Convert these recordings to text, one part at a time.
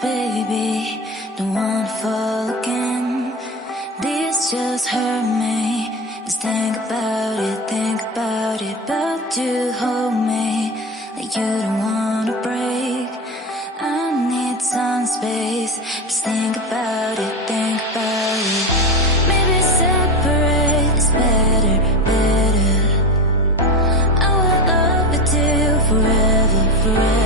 baby, don't wanna fall again. This just hurt me. Just think about it, but you hold me like you don't wanna break. I need some space. Just think about it, maybe separate is better, better. I will love you till forever, forever.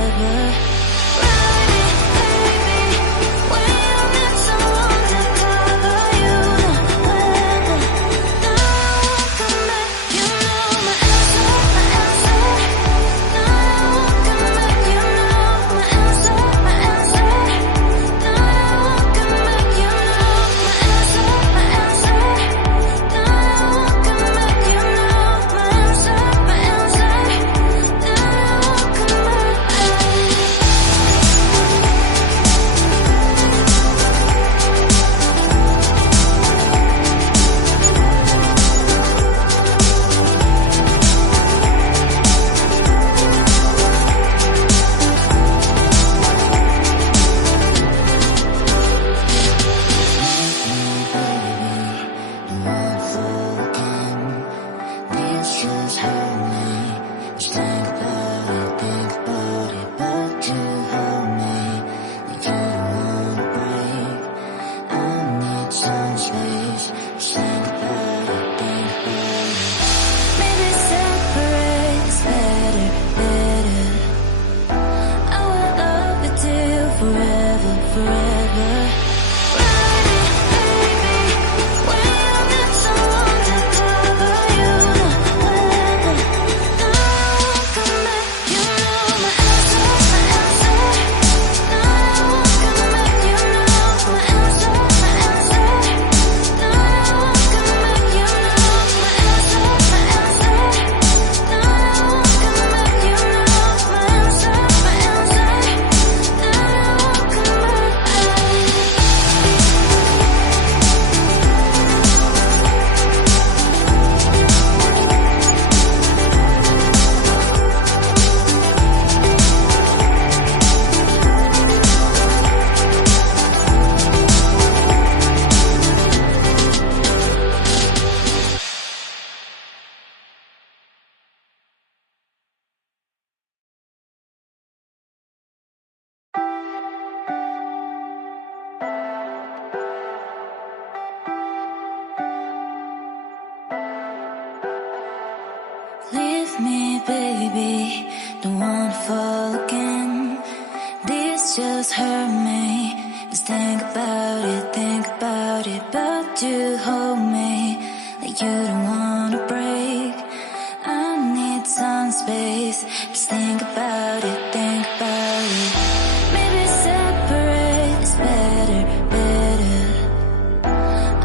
Leave me, baby, don't wanna fall again. This just hurt me. Just think about it, but you hold me like you don't wanna break. I need some space. Just think about it, maybe separate is better, better.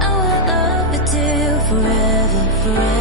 I will love you till forever, forever.